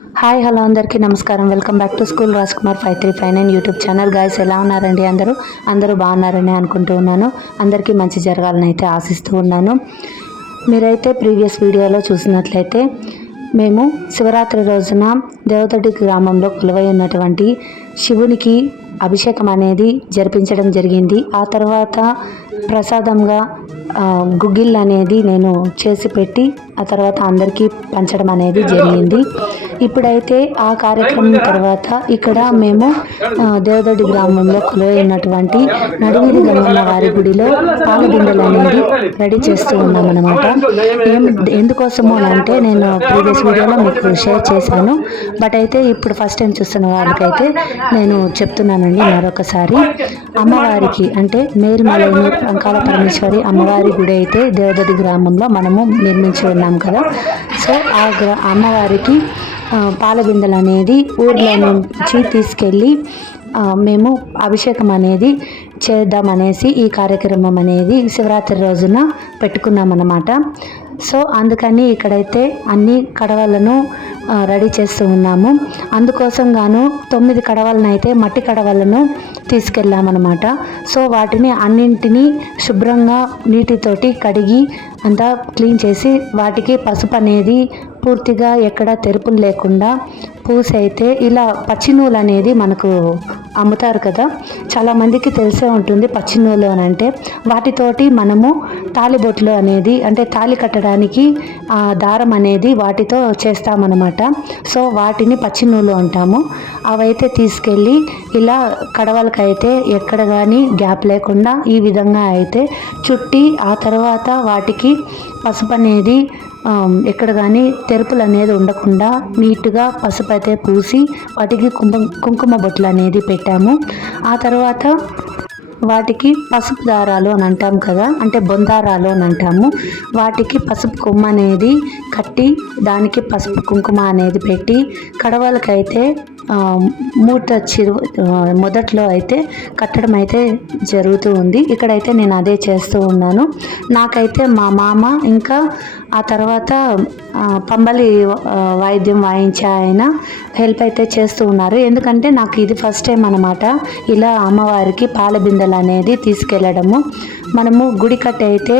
Hi hello అందరికీ నమస్కారం. Welcome back to school Raj Kumar five three five nine YouTube channel guys ఎలా ఉన్నారండి అందరూ? అందరూ బాగున్నారని అనుకుంటూ ఉన్నాను. అందరికీ మంచి జరగాలని అయితే ఆశిస్తూ ఉన్నాను. మీరైతే ప్రీవియస్ వీడియోలో చూసినట్లయితే మేము శివరాత్రి రోజున దేవతడి గ్రామంలో కొలువై ఉన్నటువంటి శివునికి అభిషేకం అనేది జరిపించడం జరిగింది. ఆ తర్వాత ప్రసాదంగా గుగ్గిళ్ళు అనేది నేను చేసి పెట్టి ఆ తర్వాత అందరికీ పంచడం అనేది జరిగింది. ఇప్పుడైతే ఆ కార్యక్రమం తర్వాత ఇక్కడ మేము ఆ, దేవదొడ్డి గ్రామంలో కొలువైనటువంటి ఉన్నటువంటి గంగమ్మ వారి గుడిలో పాల బిందెలు అనేది రెడీ చేస్తూ ఉన్నామన్నమాట. ఏం ఎందుకోసము అంటే నేను ప్రీవియస్ వీడియోలో మీకు షేర్ చేశాను. బట్ అయితే ఇప్పుడు ఫస్ట్ టైం చూస్తున్న వాళ్ళకైతే నేను చెప్తున్నానండి మరొకసారి. అమ్మవారికి అంటే మేరుమలైన అంకాల పరమేశ్వరి అమ్మవారి గుడి అయితే దేవదది గ్రామంలో మనము నిర్మించి ఉన్నాం కదా. సో ఆ గ్రా అమ్మవారికి ఆ, అనేది ఊర్లో నుంచి తీసుకెళ్ళి మేము అభిషేకం అనేది చేద్దామనేసి ఈ కార్యక్రమం అనేది శివరాత్రి రోజున పెట్టుకున్నాం అన్నమాట సో అందుకని ఇక్కడైతే అన్ని కడవలను రెడీ చేస్తూ ఉన్నాము. అందుకోసం గాను తొమ్మిది కడవలను అయితే మట్టి కడవలను తీసుకెళ్ళామన్నమాట. సో వాటిని అన్నింటినీ శుభ్రంగా నీటితోటి కడిగి అంతా క్లీన్ చేసి వాటికి పసుపు అనేది పూర్తిగా ఎక్కడ తెరుపులు లేకుండా పూసి అయితే ఇలా పచ్చినూలు అనేది మనకు అమ్ముతారు కదా. చాలామందికి తెలిసే ఉంటుంది పచ్చినూలు అని అంటే. వాటితోటి మనము తాలిబొట్లు అనేది అంటే తాలి కట్టడానికి ఆ దారం అనేది వాటితో చేస్తామన్నమాట. సో వాటిని పచ్చినూలు అంటాము. అవైతే తీసుకెళ్ళి ఇలా కడవలకైతే ఎక్కడ కానీ గ్యాప్ లేకుండా ఈ విధంగా అయితే చుట్టి ఆ తర్వాత వాటికి పసుపు అనేది ఎక్కడ కానీ తెరుపులు అనేది ఉండకుండా నీట్గా పసుపు అయితే పూసి వాటికి కుంకుమ కుంకుమ బొట్లు అనేది పెట్టాము. ఆ తర్వాత వాటికి పసుపు దారాలు అని అంటాం కదా అంటే బొందారాలు అని అంటాము. వాటికి పసుపు కొమ్మ అనేది కట్టి దానికి పసుపు కుంకుమ అనేది పెట్టి కడవలకైతే మూట చిరు మొదట్లో అయితే కట్టడం అయితే జరుగుతూ ఉంది. ఇక్కడైతే నేను అదే చేస్తూ ఉన్నాను. నాకైతే మా మామ ఇంకా ఆ తర్వాత పంబలి వాయిద్యం వాయించే ఆయన హెల్ప్ అయితే చేస్తూ ఉన్నారు. ఎందుకంటే నాకు ఇది ఫస్ట్ టైం అనమాట ఇలా అమ్మవారికి పాల బిందెలు అనేది తీసుకెళ్ళడము మనము గుడి అయితే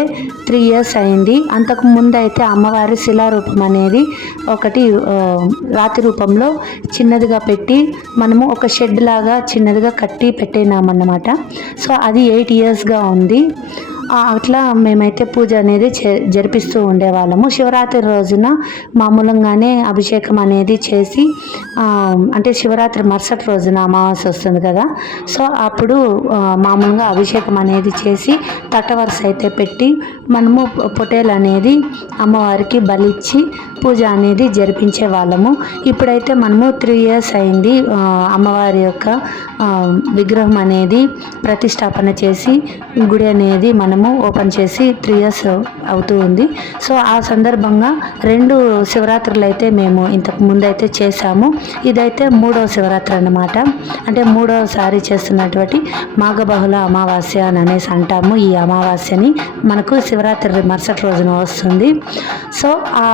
త్రీ ఇయర్స్ అయింది. అంతకు ముందు అయితే అమ్మవారి శిలారూపం అనేది ఒకటి రాతి రూపంలో చిన్నదిగా పెట్టి మనము ఒక షెడ్ లాగా చిన్నదిగా కట్టి పెట్టినామన్నమాట. సో అది ఎయిట్ ఇయర్స్గా ఉంది. అట్లా మేమైతే పూజ అనేది జరిపిస్తూ ఉండేవాళ్ళము. శివరాత్రి రోజున మామూలంగానే అభిషేకం అనేది చేసి అంటే శివరాత్రి మరుసటి రోజున అమావాస్య వస్తుంది కదా. సో అప్పుడు మామూలుగా అభిషేకం అనేది చేసి తట్టవరస అయితే పెట్టి మనము పొటేలు అనేది అమ్మవారికి బలిచ్చి పూజ అనేది జరిపించే వాళ్ళము ఇప్పుడైతే మనము త్రీ ఇయర్స్ అయింది అమ్మవారి యొక్క విగ్రహం అనేది ప్రతిష్టాపన చేసి గుడి అనేది మనం మనము ఓపెన్ చేసి త్రీ ఇయర్స్ అవుతూ ఉంది. సో ఆ సందర్భంగా రెండు శివరాత్రులు అయితే మేము ఇంతకు ముందు అయితే చేశాము. ఇదైతే మూడవ శివరాత్రి అన్నమాట. అంటే మూడవసారి చేస్తున్నటువంటి మాఘబహుళ అమావాస్య అని అనేసి అంటాము. ఈ అమావాస్యని మనకు శివరాత్రి మరుసటి రోజున వస్తుంది. సో ఆ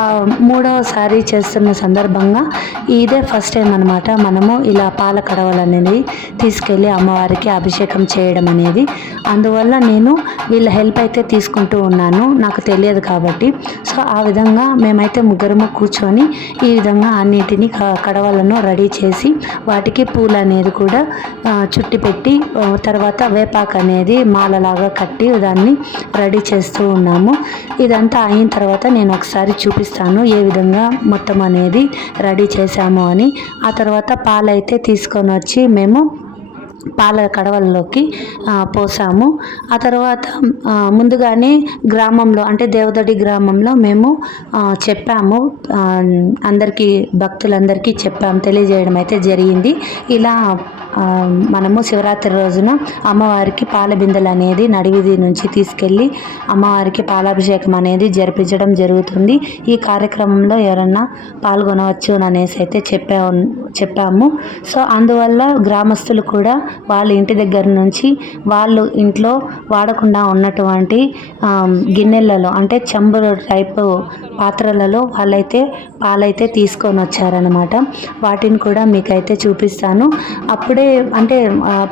మూడవసారి చేస్తున్న సందర్భంగా ఇదే ఫస్ట్ టైం అనమాట మనము ఇలా పాల కడవలు అనేది తీసుకెళ్ళి అమ్మవారికి అభిషేకం చేయడం అనేది. అందువల్ల నేను వీళ్ళ హెల్ప్ అయితే తీసుకుంటూ ఉన్నాను. నాకు తెలియదు కాబట్టి. సో ఆ విధంగా మేమైతే ముగ్గురము కూర్చొని ఈ విధంగా అన్నిటిని క- కడవలను రెడీ చేసి వాటికి పూలు అనేది కూడా చుట్టి పెట్టి తర్వాత వేపాకు అనేది మాలలాగా కట్టి దాన్ని రెడీ చేస్తూ ఉన్నాము. ఇదంతా అయిన తర్వాత నేను ఒకసారి చూపిస్తాను ఏ విధంగా మొత్తం అనేది రెడీ చేశాము అని. ఆ తర్వాత పాలైతే తీసుకొని వచ్చి మేము పాల కడవల్లోకి పోసాము. ఆ తర్వాత ముందుగానే గ్రామంలో అంటే దేవదడి గ్రామంలో మేము చెప్పాము. అందరికీ భక్తులందరికీ చెప్పాము తెలియజేయడం అయితే జరిగింది. ఇలా మనము శివరాత్రి రోజున అమ్మవారికి పాల బిందెలు అనేది నడివిధి నుంచి తీసుకెళ్ళి అమ్మవారికి పాలాభిషేకం అనేది జరిపించడం జరుగుతుంది. ఈ కార్యక్రమంలో ఎవరన్నా పాల్గొనవచ్చు అని అనేసి అయితే చెప్పా చెప్పాము. సో అందువల్ల గ్రామస్తులు కూడా వాళ్ళ ఇంటి దగ్గర నుంచి వాళ్ళు ఇంట్లో వాడకుండా ఉన్నటువంటి గిన్నెలలో అంటే చెంబుల టైపు పాత్రలలో వాళ్ళైతే పాలైతే తీసుకొని వచ్చారనమాట వాటిని కూడా మీకైతే చూపిస్తాను. అప్పుడే అంటే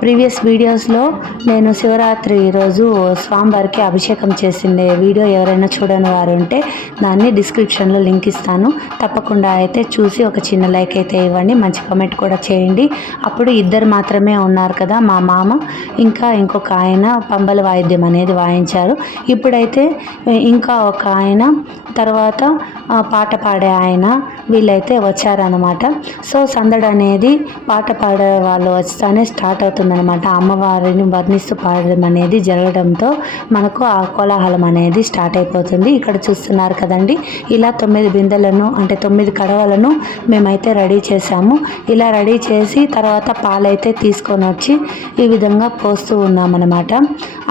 ప్రీవియస్ వీడియోస్లో నేను శివరాత్రి రోజు స్వామివారికి అభిషేకం చేసిండే వీడియో ఎవరైనా చూడని వారు ఉంటే దాన్ని డిస్క్రిప్షన్లో లింక్ ఇస్తాను. తప్పకుండా అయితే చూసి ఒక చిన్న లైక్ అయితే ఇవ్వండి. మంచి కమెంట్ కూడా చేయండి. అప్పుడు ఇద్దరు మాత్రమే ఉన్నారు కదా మా మామ. ఇంకా ఇంకొక ఆయన పంబల వాయిద్యం అనేది వాయించారు. ఇప్పుడైతే ఇంకా ఒక ఆయన తర్వాత పాట పాడే ఆయన వీళ్ళైతే వచ్చారనమాట సో సందడి అనేది పాట పాడే వాళ్ళు వస్తానే స్టార్ట్ అవుతుందనమాట అమ్మవారిని వర్ణిస్తూ పాడడం అనేది జరగడంతో మనకు ఆ కోలాహలం అనేది స్టార్ట్ అయిపోతుంది. ఇక్కడ చూస్తున్నారు కదండి ఇలా తొమ్మిది బిందెలను అంటే తొమ్మిది కడవలను మేమైతే రెడీ చేసాము ఇలా రెడీ చేసి తర్వాత పాలైతే తీసుకొని వచ్చి ఈ విధంగా పోస్తూ ఉన్నామన్నమాట.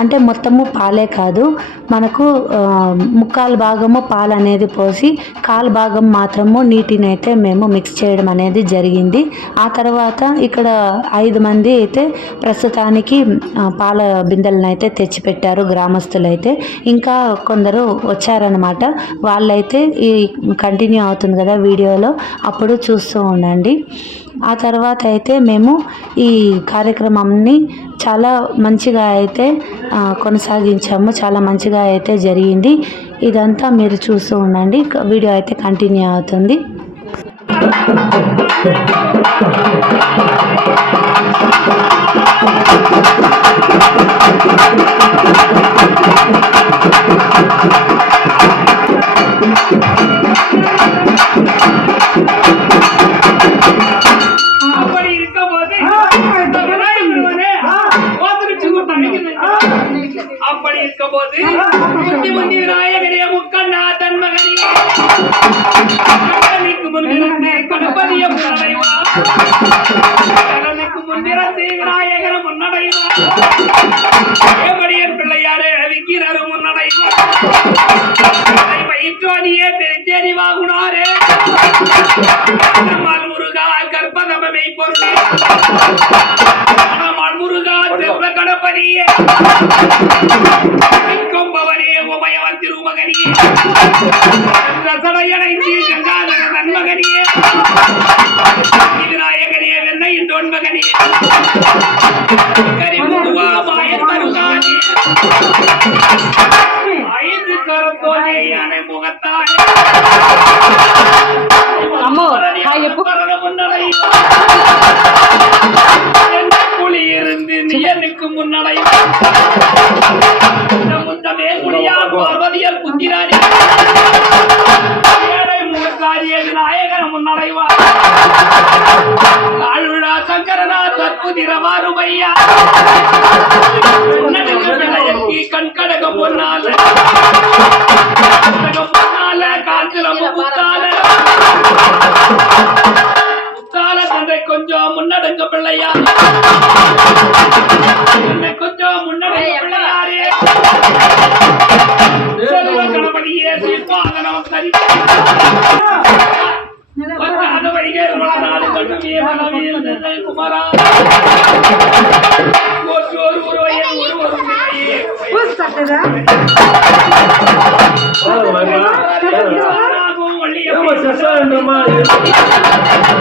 అంటే మొత్తము పాలే కాదు మనకు ముక్కాలు భాగము పాలు అనేది పోసి కాలు భాగం మాత్రము నీటిని అయితే మేము మిక్స్ చేయడం అనేది జరిగింది. ఆ తర్వాత ఇక్కడ ఐదు మంది అయితే ప్రస్తుతానికి పాల బిందెలను అయితే తెచ్చిపెట్టారు గ్రామస్తులు అయితే ఇంకా కొందరు వచ్చారనమాట వాళ్ళైతే ఈ కంటిన్యూ అవుతుంది కదా వీడియోలో అప్పుడు చూస్తూ ఉండండి. ఆ తర్వాత అయితే మేము ఈ కార్యక్రమంని చాలా మంచిగా అయితే కొనసాగించాము. చాలా మంచిగా అయితే జరిగింది. ఇదంతా మీరు చూస్తూ ఉండండి. వీడియో అయితే కంటిన్యూ అవుతుంది. கொம்பவனே உமையவன் திருமகனியே ரசனையனைந்து கங்காதர நன்மகனியே விநாயகனே வெண்ணையின் தொன்மகனியே மாயன் மருகானே ஐந்து கரத்தோனே யானை முகத்தானே. Thank you. Thank you.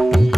అట్లా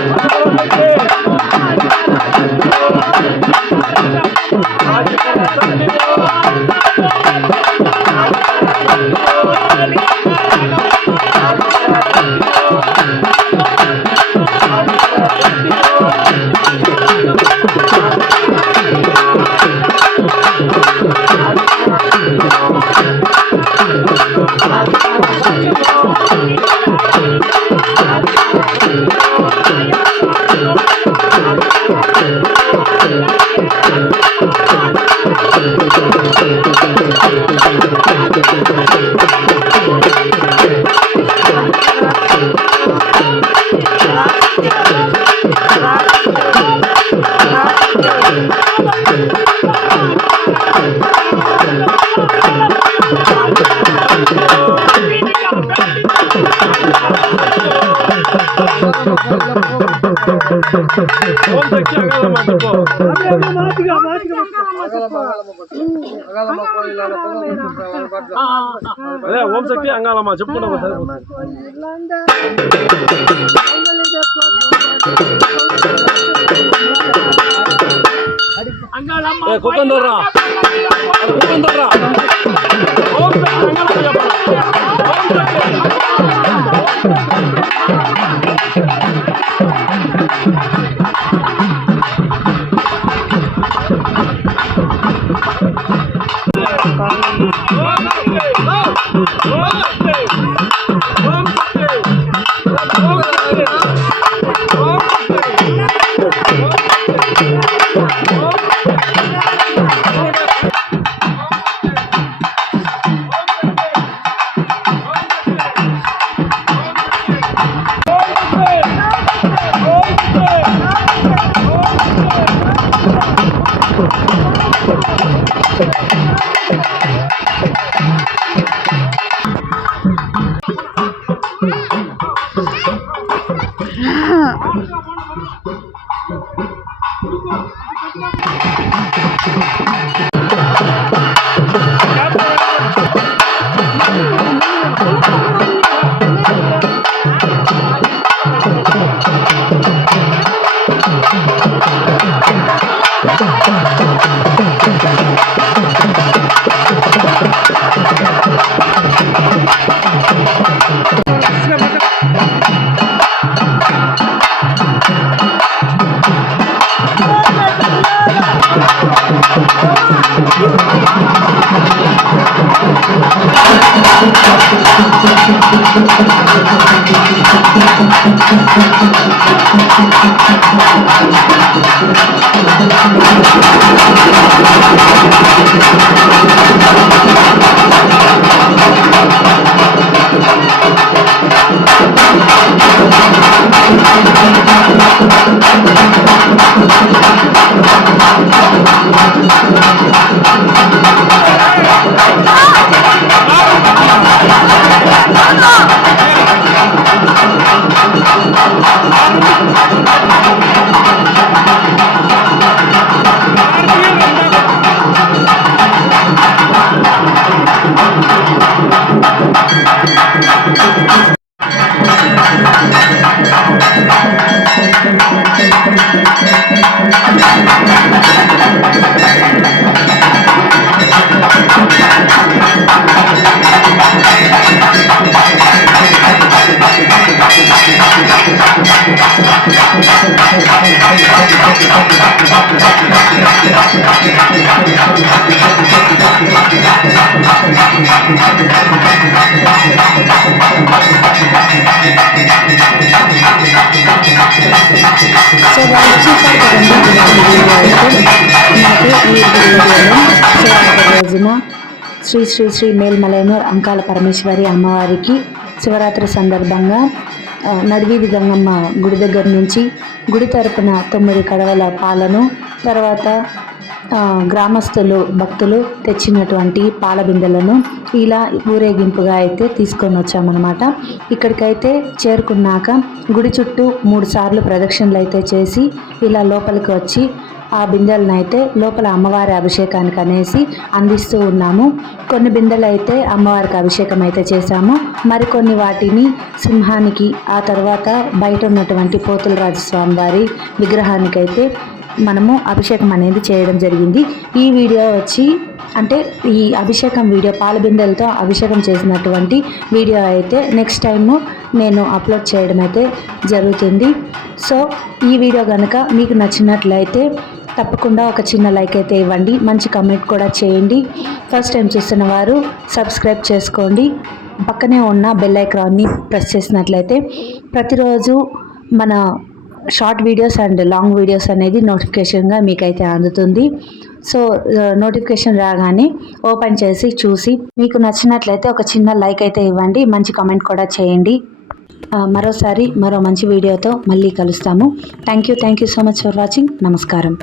Thank you. అదే ఓం శక్తి అంగాలమ్మ చెప్పుకున్నాం కుక్కందర్రా కుక్కందర్రా ఓం శక్తి అంగాలమ్మ చెప్పండి ఓం సో రోజున శ్రీ శ్రీ శ్రీ మేల్మలైనూర్ అంకాల పరమేశ్వరి అమ్మవారికి శివరాత్రి సందర్భంగా నడివీధి గంగమ్మ గుడి దగ్గర నుంచి గుడి తరపున తొమ్మిది కడవల పాలను తర్వాత గ్రామస్తులు భక్తులు తెచ్చినటువంటి పాల బిందెలను ఇలా ఊరేగింపుగా అయితే తీసుకొని వచ్చామన్నమాట. ఇక్కడికైతే చేరుకున్నాక గుడి చుట్టూ మూడు సార్లు ప్రదక్షిణలు అయితే చేసి ఇలా లోపలికి వచ్చి ఆ బిందెలను అయితే లోపల అమ్మవారి అభిషేకానికి అనేసి అందిస్తూ ఉన్నాము. కొన్ని బిందెలు అయితే అమ్మవారికి అభిషేకం అయితే చేశాము. మరికొన్ని వాటిని సింహానికి ఆ తర్వాత బయట ఉన్నటువంటి పోతుల రాజస్వామి వారి విగ్రహానికైతే మనము అభిషేకం అనేది చేయడం జరిగింది. ఈ వీడియో వచ్చి అంటే ఈ అభిషేకం వీడియో పాలబిందెలతో అభిషేకం చేసినటువంటి వీడియో అయితే నెక్స్ట్ టైము నేను అప్లోడ్ చేయడం అయితే జరుగుతుంది. సో ఈ వీడియో కనుక మీకు నచ్చినట్లయితే తప్పకుండా ఒక చిన్న లైక్ అయితే ఇవ్వండి. మంచి కమెంట్ కూడా చేయండి. ఫస్ట్ టైం చూస్తున్న వారు సబ్స్క్రైబ్ చేసుకోండి. పక్కనే ఉన్న బెల్ ఐక్రాన్ని ప్రెస్ చేసినట్లయితే ప్రతిరోజు మన short videos and long videos అనేది నోటిఫికేషన్గా మీకైతే అందుతుంది. సో నోటిఫికేషన్ uh, రాగానే ఓపెన్ చేసి చూసి మీకు నచ్చినట్లయితే ఒక చిన్న లైక్ అయితే ఇవ్వండి. మంచి కామెంట్ కూడా చేయండి. Uh, మరోసారి మరో మంచి వీడియోతో మళ్ళీ కలుస్తాము. Thank you thank you so much for watching నమస్కారం.